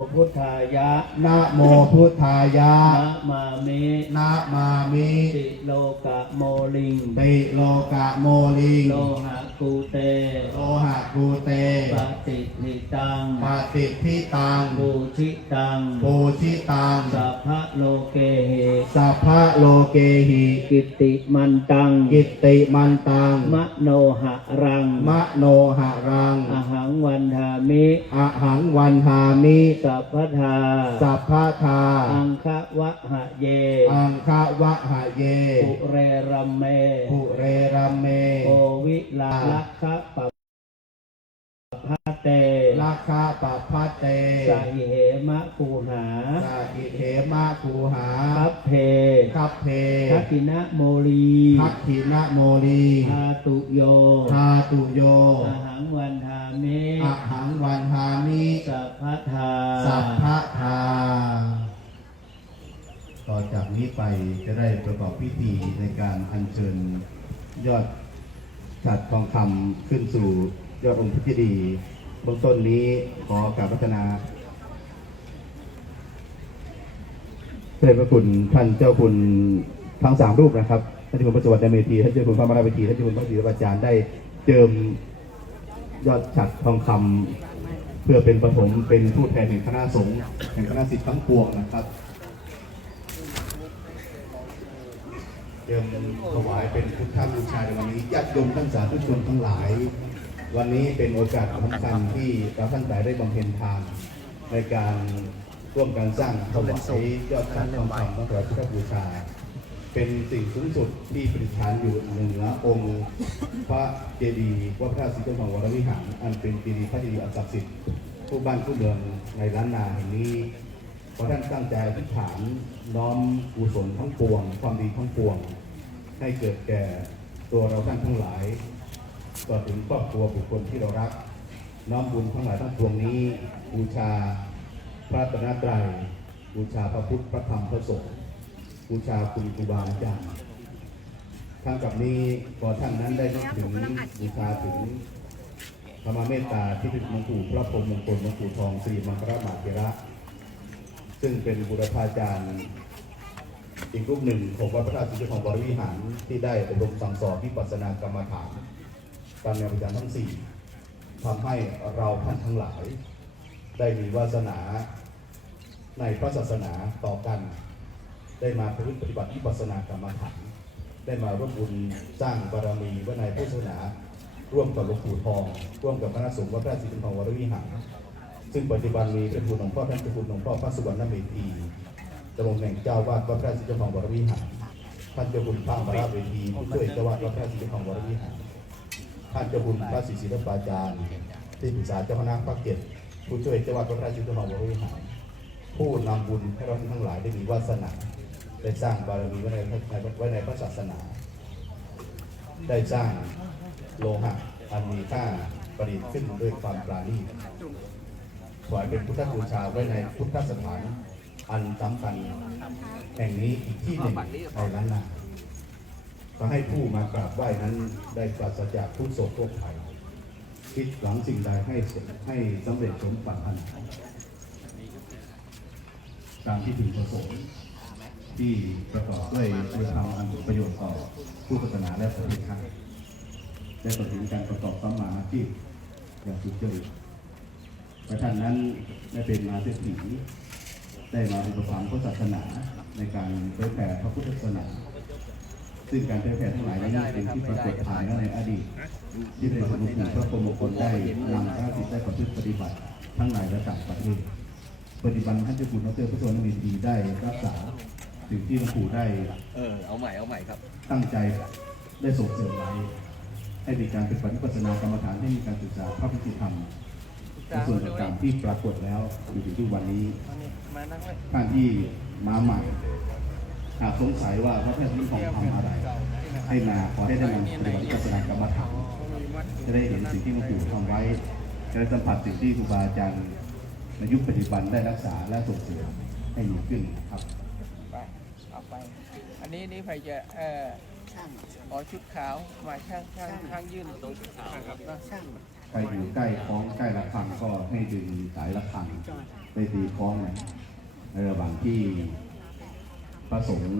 พุทธายะนะโมพุทธายะนะมามิ นะมามิ ติโลกะโมลิงติโลกะโมลิงโลหะกูเตโลหะกูเตปฏิทิตังปฏิทิตังบูชิตังปูชิตังสัพพะโลเกหิสัพพะโลเกหิ กิตติมันตังกิตติมันตังมโนหะรังมโนหะรังอหังวันทามิอหังวันหามิสัพพทาสัพพทาอังควะหะเยอังควะหะเยปุเรรัมเมปุเรรัมเมโอวิลาลักขะปะพะเตลักขะปะพะเตสะหิเหมะคูหาสะหิเหมะคูหาคัพเพคัพเพทักขินะโมลีทักขินะโมลีทาตุโยทาตุโยอหังวันทามิ อหังวันหามิสัพพทาสัพพทาต่อจากนี้ไปจะได้ประกอบพิธีในการอัญเชิญยอดฉัตรทองคำขึ้นสู่ยอดองค์พระเจดีย์เบื้องต้นนี้ขอกราบพัฒนาพระเดชพระคุณท่านเจ้าคุณทั้งสามรูปนะครับท่านเจ้าคุณพระสวัสดิ์เมธีท่านเจ้าคุณพระมหาเวทีท่านเจ้าคุณพระศรีอาจารย์ได้เจิมยอดฉัตรทองคำเพื่อเป็นปฐมเป็นผู้แทนแห่งคณะสงฆ์แห่งคณะศิษย์ทั้งปวงนะครับเดิมถวายเป็นพุทธบูชาในวันนี้ญาติโยมท่านสาธุชนทั้งหลายวันนี้เป็นโอกาสสำคัญที่เราท่านได้บำเพ็ญทานในการร่วมกันสร้างถวายยอดฉัตรทองคำถวายพุทธบูชาเป็นสิ่งสูงสุดที่ประดิษฐานอยู่เหนือองค์พระเจดีย์วัดพระธาตุศรีจอมทองวรวิหารอันเป็นเจดีย์พระเจดีย์อันศักดิ์สิทธิ์ผู้บ้านผู้เมืองในล้านนาแห่งนี้ขอท่านตั้งใจอธิษฐานน้อมกุศลทั้งปวงความดีทั้งปวงให้เกิดแก่ตัวเราท่านทั้งหลายต่อถึงครอบครัวบุคคลที่เรารักน้อมบุญทั้งหลายทั้งปวงนี้บูชาพระรัตนตรัยบูชาพระพุทธพระธรรมพระสงฆ์บูชาคุณครูบาอาจารย์ทั้งกับนี้ขอท่านนั้นได้นึกถึงบูชาถึงพระเมตตาที่เป็นมงกุฎพระพรหมมงคลมงกุฎทองสิริมังคลมหาเถระซึ่งเป็นบุรพาจารย์อีกรูปหนึ่งของวัดพระธาตุศรีจอมทองวรวิหารที่ได้อบรมสั่งสอนวิปัสสนากรรมฐานตามแนวปฏิบัติทั้งสี่ทำให้เราท่านทั้งหลายได้มีวาสนาในพระศาสนาต่อกันได้มาปฏิบัติวิปัสสนากรรมฐานได้มาร่วมบุญสร้างบารมีไว้ในพุทธศาสนาร่วมกับหลวงปู่ทองร่วมกับคณะสงฆ์วัดพระธาตุศรีจอมทองวรวิหารซึ่งปัจจุบันมีพระคุณหลวงพ่อท่านเจ้าคุณหลวงพ่อพระสุวรรณเมธีตำแหน่งเจ้าวาดวัดพระธาตุศรีจอมทองวรวิหารท่านเจ้าคุณพระมหาเวทีผู้ช่วยเจ้าวาดวัดพระธาตุศรีจอมทองวรวิหารท่านเจ้าคุณพระศรีศิลปาจารย์ที่ปรึกษาเจ้าคณะภาค7ผู้ช่วยเจ้าวาดวัดพระธาตุศรีจอมทองวรวิหารผู้นำบุญให้เราทั้งหลายได้มีวาสนาได้สร้างบารมีไว้ในพระศาสนาได้สร้างโลหะอันมีค่าประดิษฐ์ขึ้นด้วยความปราณีตถวายเป็นพุทธบูชาไว้ในพุทธสถานอันสำคัญแห่งนี้อีกที่หนึ่งในล้านนาก็ให้ผู้มากราบไหว้นั้นได้ปราศจากทุกโศกโรคภัยคิดหวังสิ่งใดให้สำเร็จสมปรารถนาตามที่ถึงประสงค์ที่ประกอบด้วยคุณธรรมอันประโยชน์ต่อผู้ศาสนาและประเทศชาติได้ประถึงการประกอบสัมมาอาชีพอย่างสุจริตและท่านนั้นได้เป็นมหาเศรษฐีได้มาอุปถัมภ์พระศาสนาในการเผยแผ่พระพุทธศาสนาซึ่งการเผยแผ่ทั้งหลายนี้เป็นที่ปรากฏภายในอดีตที่ได้สมุนไพรพระพรหมมงคลได้นำพระสิทธิ์ได้ปฏิบัติทั้งในและต่างประเทศปฏิบัติท่านเจ้าคุณพระเจ้าพระสวรรณเมธีได้รักษาสิ่งที่หลวงปู่ได้เอาใหม่ครับตั้งใจได้ส่งเสริมไว้ให้มีการเป็นปฏิบัติศาสนากรรมฐานให้มีการศึกษาพระพุทธธรรมในส่วนต่างๆที่ปรากฏแล้วอยู่ถึงทุกวันนี้ท่านที่มาใหม่หากสงสัยว่าพระแพทย์ที่ของทำอะไรให้มาขอให้ได้นำปฏิบัติวิปัสสนากรรมฐานจะได้เห็นสิ่งที่หลวงปู่ทำไว้จะได้สัมผัสสิ่งที่ครูบาอาจารย์ในยุคปัจจุบันได้รักษาและส่งเสริมให้มีขึ้นครับไปอันนี้ใครจะขอชุดขาวมาช่างยื่นตัวชุดขาวครับใครอยู่ใกล้คล้องใกล้ระฆังก็ให้ดึงสายระฆัง ได้ตีคล้องในระหว่างที่พระสงฆ์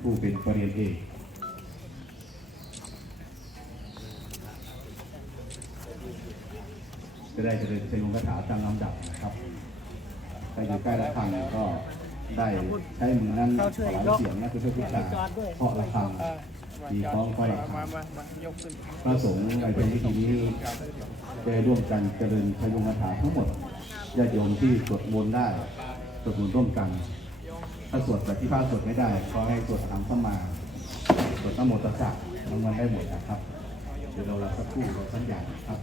ผู้เป็นปริญญาเอกจะได้เจริญชัยมงคลคาถาตามลำดับนะครับใครอยู่ใกล้ระฆังก็ได้ใช้มือนั้นถวายเสียงนะคือเพื่อพุทธาเคาะระฆังตีคล้องไฟพระสงฆ์ในเป็นพิธีนี้ได้ร่วมกันเจริญชัยมงคลคาถาทั้งหมดญาติโยมที่สวดมนต์ได้สวดมนต์ร่วมกันถ้าสวดแต่ที่พระสวดไม่ได้ก็ให้สวดธรรมเข้ามาสวดนะโมตัสสะมันได้หมดนะครับเดี๋ยวเราสักครู่เราสัญญาณครับ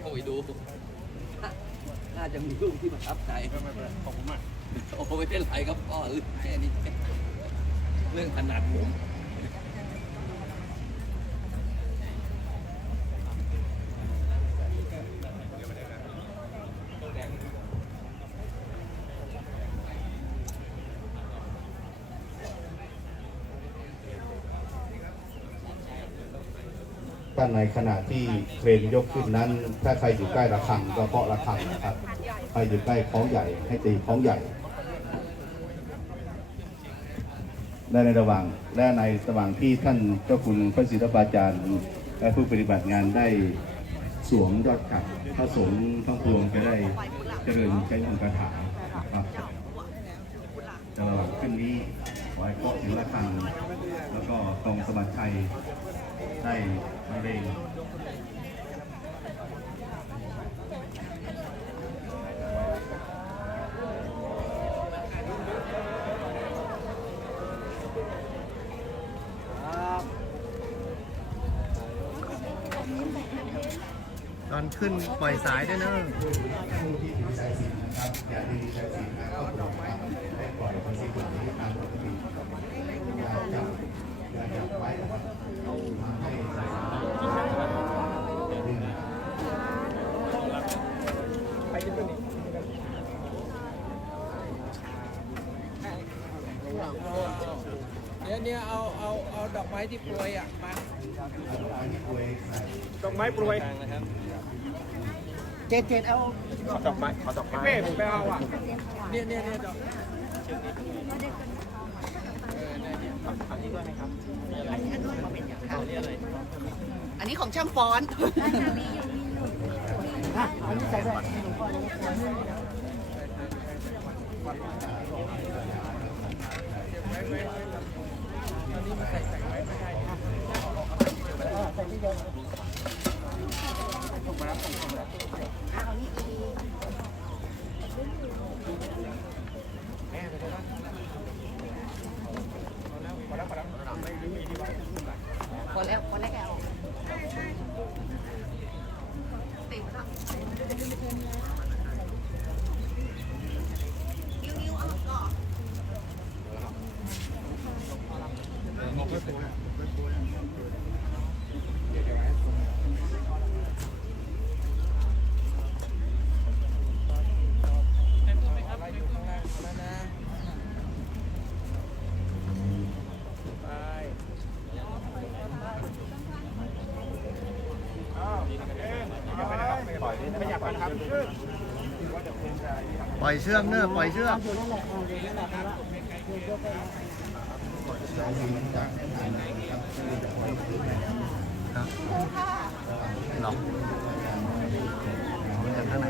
เข้าไปดู น่าจะมีรูปที่ประทับใจของผมอ่ะโอ้ไม่เป็นไรครับพ่อเรื่องแค่นี้เรื่องถนัดผมท่านในขณะที่เครนยกขึ้นนั้นถ้าใครอยู่ใกล้ระฆังก็เคาะระฆังนะครับใครอยู่ใกล้คล้องใหญ่ให้ตีคล้องใหญ่และในระหว่างที่ท่านเจ้าคุณพระศิลปาจารย์และผู้ปฏิบัติงานได้สวมยอดฉัตรพระสงฆ์ทั้งปวงจะได้เจริญใช้มงคลคาถาครับระหว่างขึ้นนี้ขอให้เคาะเสียงระฆังแล้วก็กองสมบัติชัยได้บรรเลงตอนขึ้นปล่อยสายด้วยนะ ผู้ที่ถือสายสิญจน์นะครับอย่าได้มีสายสิญจน์นะก็ปล่อยให้ปล่อยภาษีบุตรที่ตามปกติอย่าจับไว้นะครับมาให้สายสิญจน์เนี่ยเอาดอกไม้ที่โปรยอ่ะมา ดอกไม้ปลวยเจ็ดเอาดอกไม้เป้ไปเอาอ่ะ เนี่ยดอก อันนี้ของช่างฟ้อนอันนี้ใส่ด้วยพอแล้วติดครับนิ้วเอาก่อน ปล่อยเชือกเนอะปล่อยเชือก ครับหรอจากข้างใน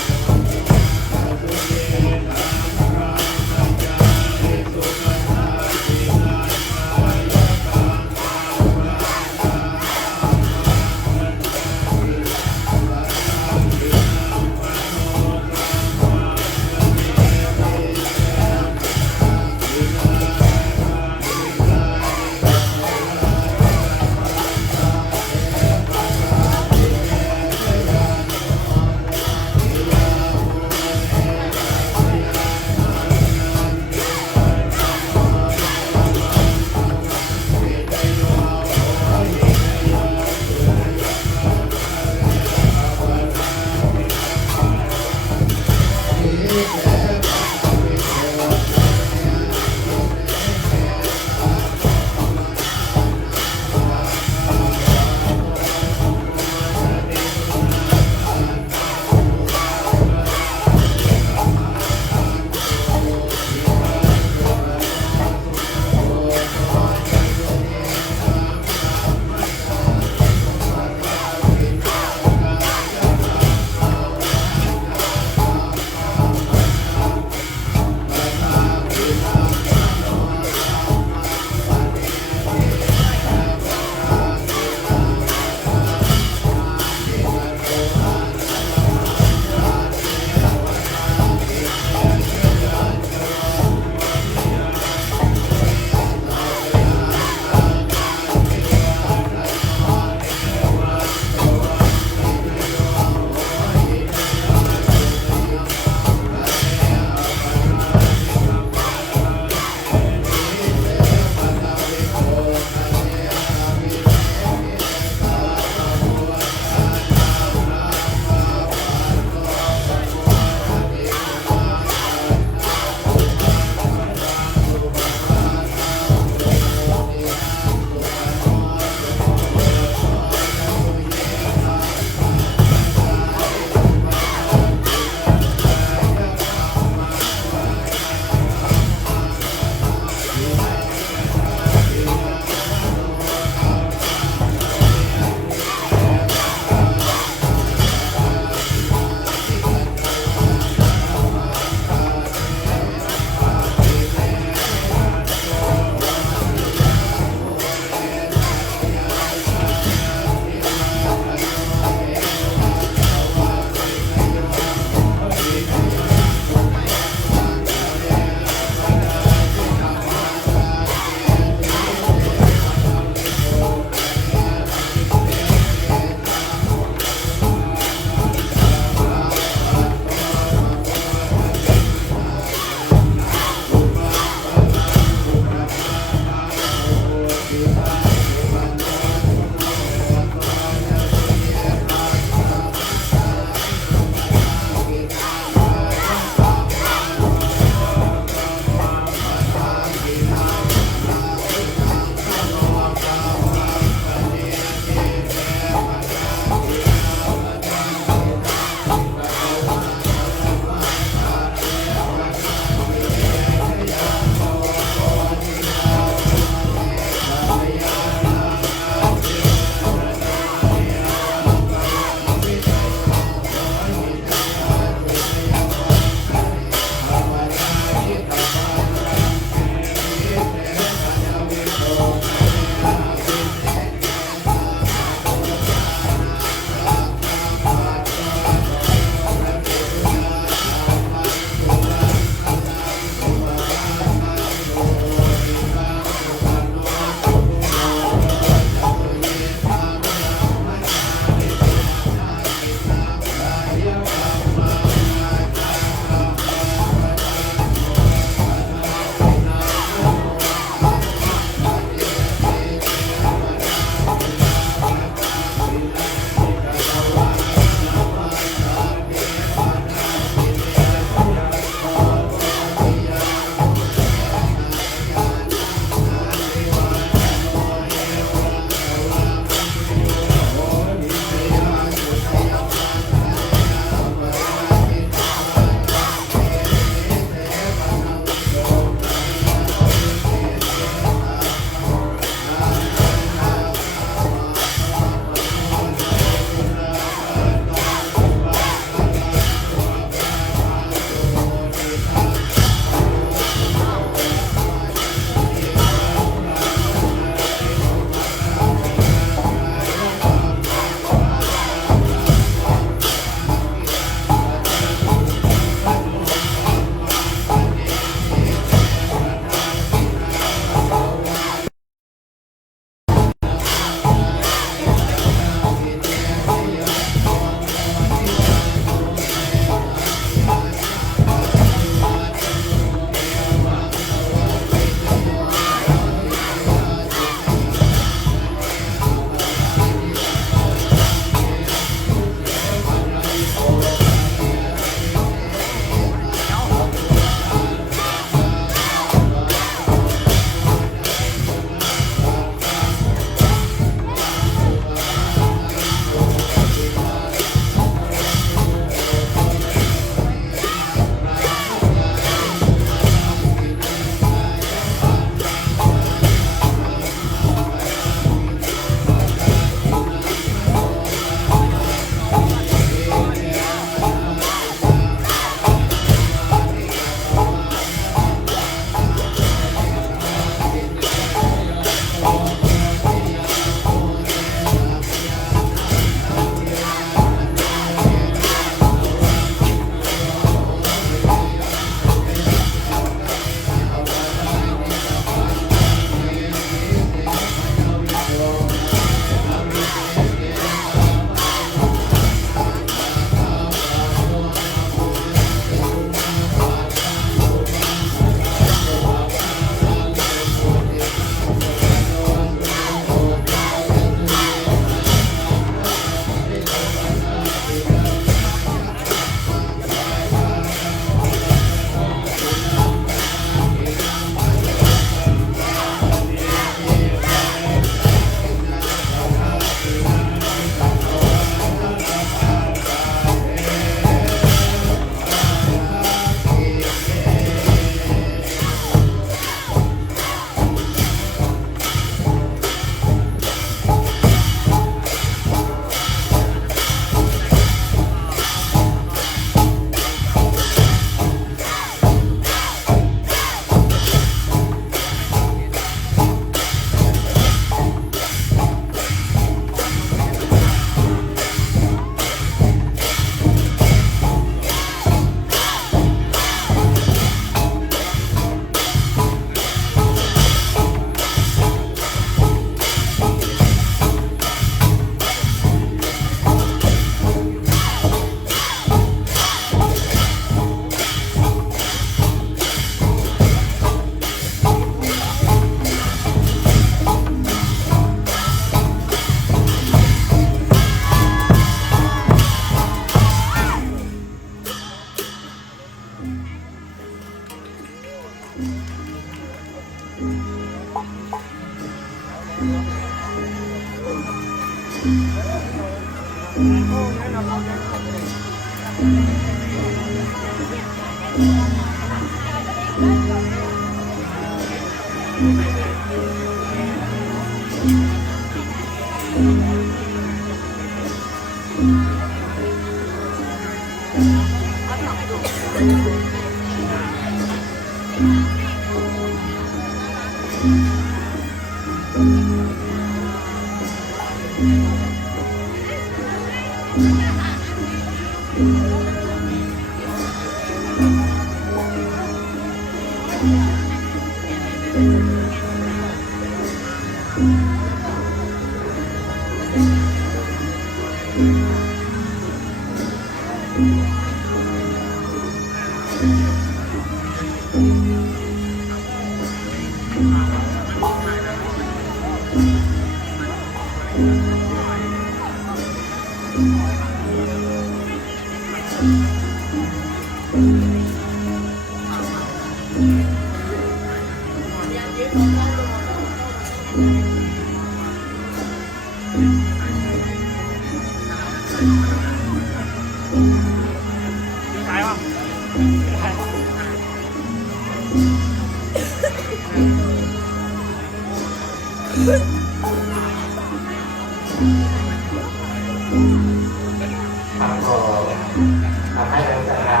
ให้นักศึกษา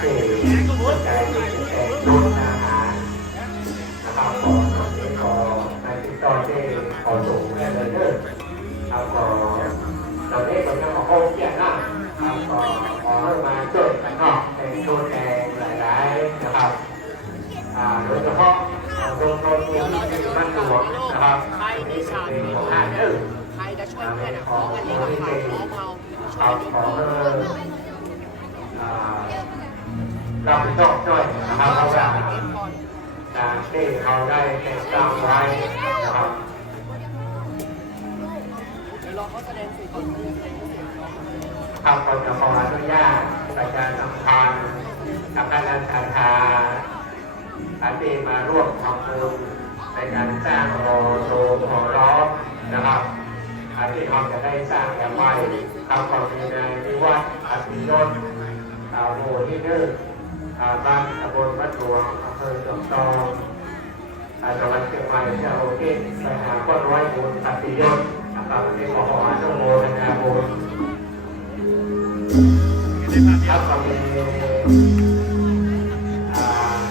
ที่สนใจที่จะแต่งรุ่นอาหารนะครับขอที่ขอในที่ตอนที่ขอส่งแม่เลยเด้อครับขอตอนนี้ผมจะมาโค้งเกี่ยงนะครับขอให้มาช่วยกันเนาะเป็นชุดแดงหลายๆนะครับโดยเฉพาะโดนที่บ้านหลวงนะครับนี่เป็นของห้าเด้อ ใครจะช่วยเพื่อนขอกันนี้ก็ขอเราช่วย ขอเราเป็นชอบช่วยนะครับเพราะว่าการที่เขาได้แต่งตั้งไว้นะครับ เดี๋ยวรอเขาแสดงสิเขาแสดงสิ ทำกฎขออนุญาตประชาสัมพันธ์กับคณะทาอาที่มาร่วมทำบุญในการสร้างหอโดมหอล้อมนะครับอาที่เราจะได้สร้างแบบใหม่ทำความดีในที่วัดอภิยศหมู่ที่1บ้านตำบลบ้านหลวงอำเภอจอมทองจังหวัดเชียงใหม่จะโอเคไปหาก้อนร้อยบุญอภิยศนะครับที่ขออนุโมทนาบุญครับก็มี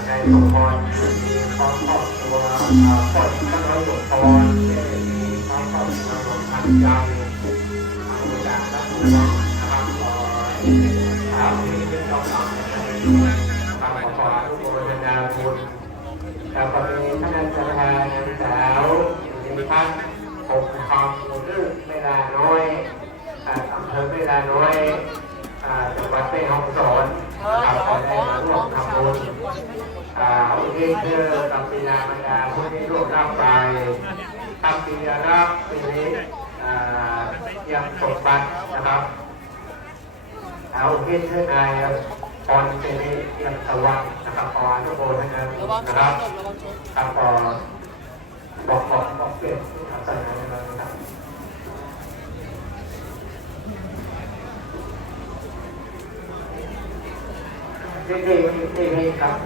ในสมพรพร้อมครอบครัวพ่อท่านร้อยสมพรมีพร้อมครอบครัวรวมพันใจทางการรับรู้นะครับถามที่เป็นเราทำทางขออนุโมทนาบุญแล้วก็มีท่านอาจารย์นางสาวมีพัฒน์คงคำหมู่ดื้อเวลาน้อยอำเภอเวลาน้อยจังหวัดแม่ฮ่องสอนนะครับได้มาร่วมทำบุญอุทิศเพื่อกับปีนาบรรดาผู้ที่ร่วมรับไปทำปีรับปีนี้ยังสมบัตินะครับอุทิศเพื่อนายพรปีนี้ยังสว่างนะครับขออนุโมทนานะครับครับขอบอกเปลี่ยนศาสนานะครับดีครับ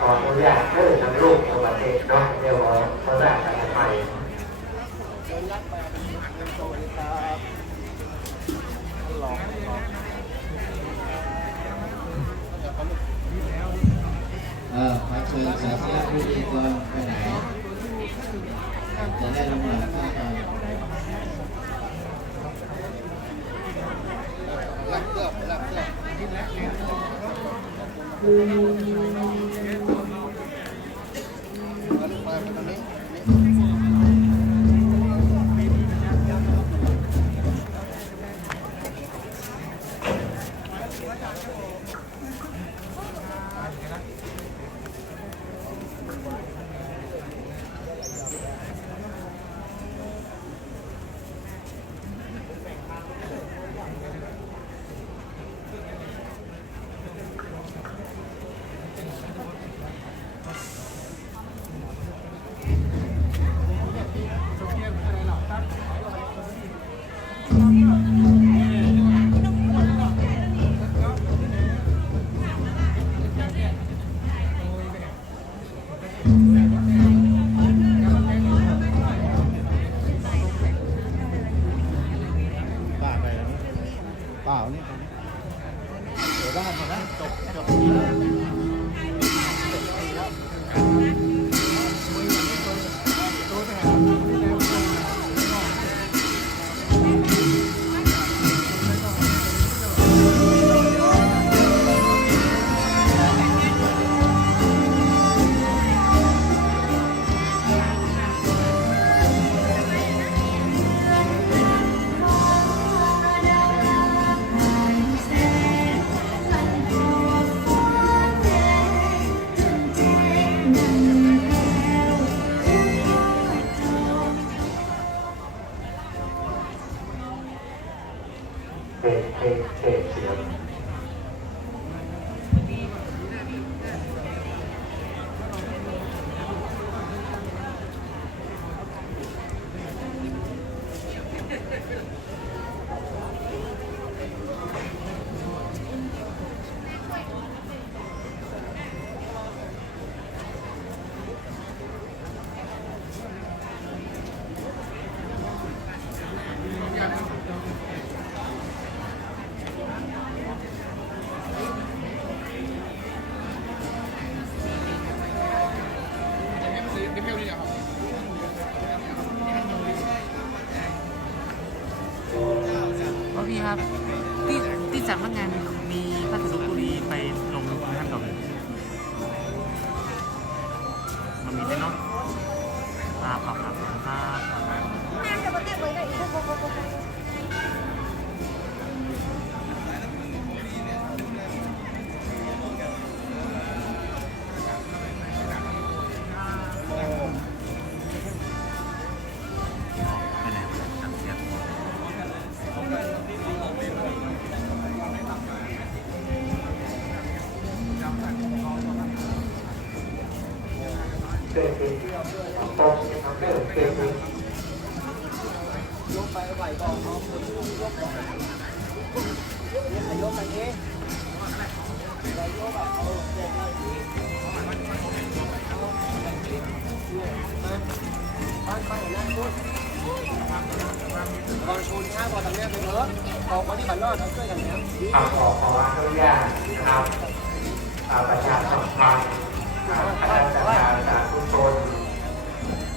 ขออนุญาตเพื่อทำลูกของประเทศเนาะเดี๋ยวเขาได้อะไรใหม่ขอเชิญสาธารณผู้ดีก่อนไปไหนจะได้ลำดับขั้นตอน เปล่านี่เดี๋ยวบ้านมาแล้วจบเสียง พี่ครับที่สำนักงานมีพัสดุบุรีไปลงท่านก่อนมันมีได้เนาะเด็กๆโตทำเรื่องเด็กๆ ยกไปไหวก่อนเอาคนยกก่อนยกไปเองยกแบบเอาเด็กเลยไปนั่งพูดก่อนชูนข้าวก่อนทำเนี้ยไปเถอะออกมาที่บันรอดทำช่วยกันเนี้ย ขออนุญาตนะครับประชาสัมพันธ์คณะกรรมการสาธุชน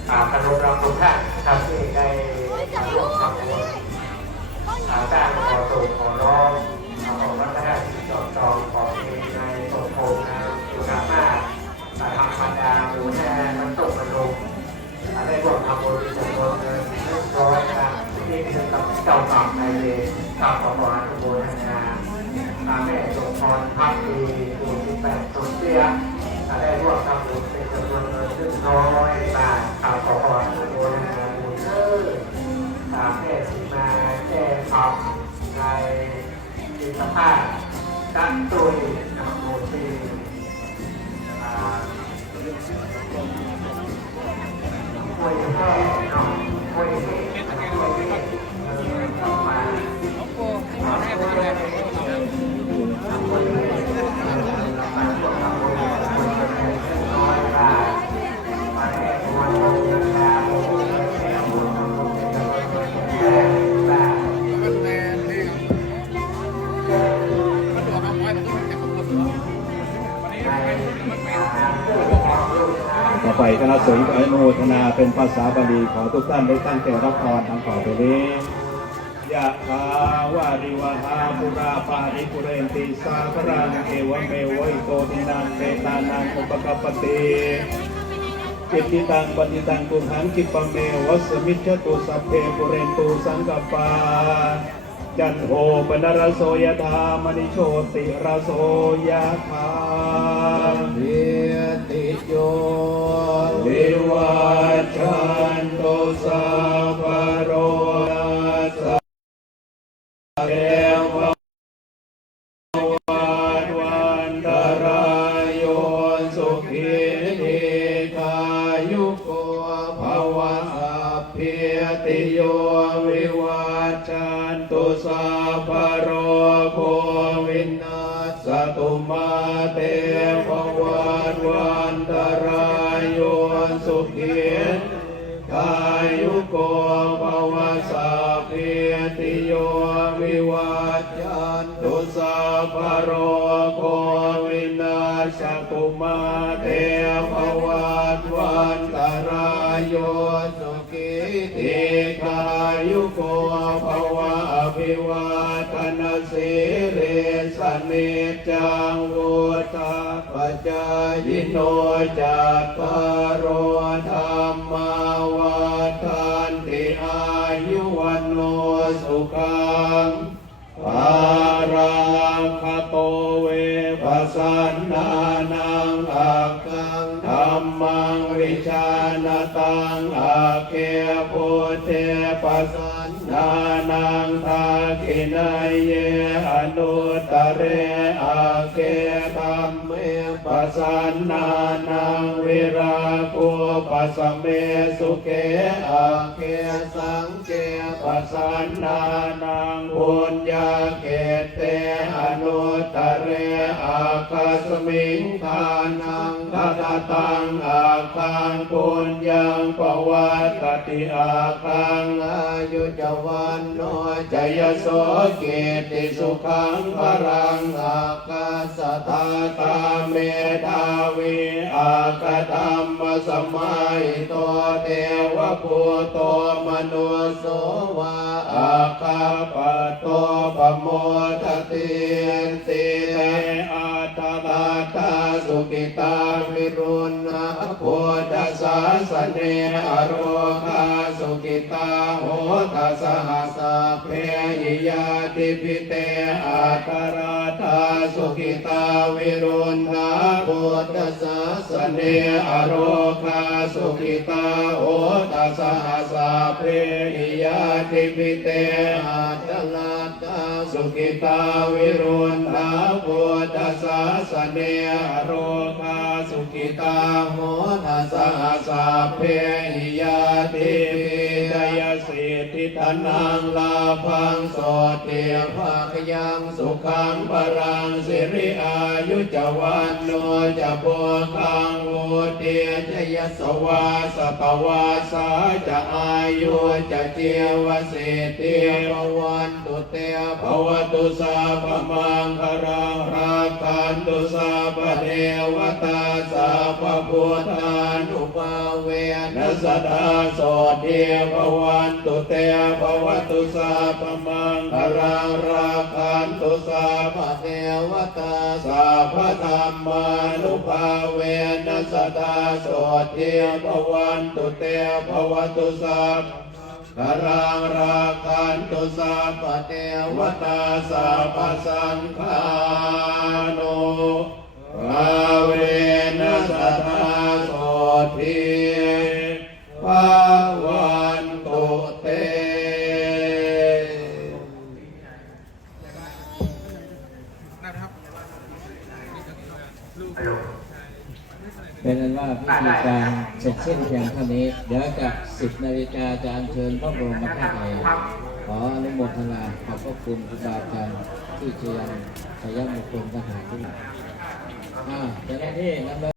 คณะรับทุกท่านครับที่ได้ร่วมทำบุญสร้างขอสูตรขอร้องของวัฒนธรรมจอมจองของเองในสมภพนะสุขามาธรรมดาหรือแค่น้ำตกมันลงได้ร่วมทำบุญจำนวนเงิน100ครับที่เป็นกับเจ้าฝั่งในเรือกับขออนุโมทนาแม่สมพรพักดีผู้ที่8สมเสียได้ร่วมทำบุญเป็นจำนวนเงิน100 บาทขออนุโมทนาบุญเลิศแม่สิมาแก้ทำในอิสภาพตั้งตุยนโมทีคุยแค่เนาะคุยแค่คุยแค่มา น้องโกเอาแน่มาเลยต่อไปคณะสงฆ์อนุโมทนาเป็นภาษาบาลีขอทุกท่านได้ตั้งใจรับพรทางต่อไปนี้ยะถาวาริวหาปุราปาริปุเรนติสาครังเอวเมวะอิโตทินังเปตานังอุปกัปปติจิตติตังปฏิตังตุหังกิปะเมวัสมิจฉตุสัพเพปุเรนตุสังกปาจันโทปนรโสยธามณิโชติรโสยธาเวติโยวิวัชชันตุสัพพะโรสัพเพวันตรายโยสุขีทีกายุโกภวะสัพเพติโยวิวัชชันตุสัพพะโรโควินาศตุมาเตภวันตรายโยสุขีกายุโกภวะสัพเพติโยวิวัช จันตุสัพพะโรโควินาศกุมาเทภวัตวันตรายโยสุขิติกายุโกภวะอภิวาทนาสิริสนิจจังวุฒาปัจจายโนจัตตารโอธรรมาวัฏันติอายุวันโนสุขังภารังคโตเวปัสสันนานังอักขังธัมมังวิชานตังอาเคปุเทปัสสันนานังทาคินัยเยอนุตเรอาเคธัมเมปัสสันนานังวิราคุปัสสเมสุเกอาเคสังเกปัสสันนานังปุญญาเกเตอนุตเรอาคาสมิงทานังทัตตังอาคังปุญญังปวัตติอาคังอายุจวันโนจยโสเกติสุขังพรังอาคาสตาตาเมธาวิอาคตัมมสมัยโตเทวปุตโตมนุสโสวาอาคาปโตปโมทติติเตอาตตาตาสุกิตาวิรุณะโพธัสสะสเนอโรคาสุกิตาโหทัสสะสะเพยิยาติปิเตอาตราตาสุกิตาวิรุณะโพธัสสะสเนอโรคาสุกิตาโหทัสสะสะเพยิยาติปิเตอาตราตาสุกิตาวิรุณะโพธัสสะสเนอโรคาสุกิตาโหทัสสะสะเพหิยาติปิดยสิทธิธนังลาภังโสติภาคยังสุขังปรังสิริอายุจวันโนจะโพคังวุติจยสวาสตวาสาจะอายุจะเจียวสิทธิภวันตุเตภวตุสาพมังคารังราคันตุสาพเทวตาสาพพุทธานุภาเวนัสดาโสติภวันตุเตภวตุสาพมังคารังราคันตุสาพเทวตาสาพธรรมานุภาเวนัสดาโสติภวันตุเตภวตุสาคารังราคันตุสาพเทวตาสาพสังฆานุภาเวนัสดาโสติภวันตุเตเป็นอันว่าพิธีการเสร็จสิ้นเพียงเท่านี้เดี๋ยวจาก10 นาฬิกาจะอัญเชิญพระบรมธาตุไทยขออนุโมทนาขอบพระคุณครูบาอาจารย์ที่เชียร์พยามงคลทหารทุกท่านเจ้าหน้าที่นำ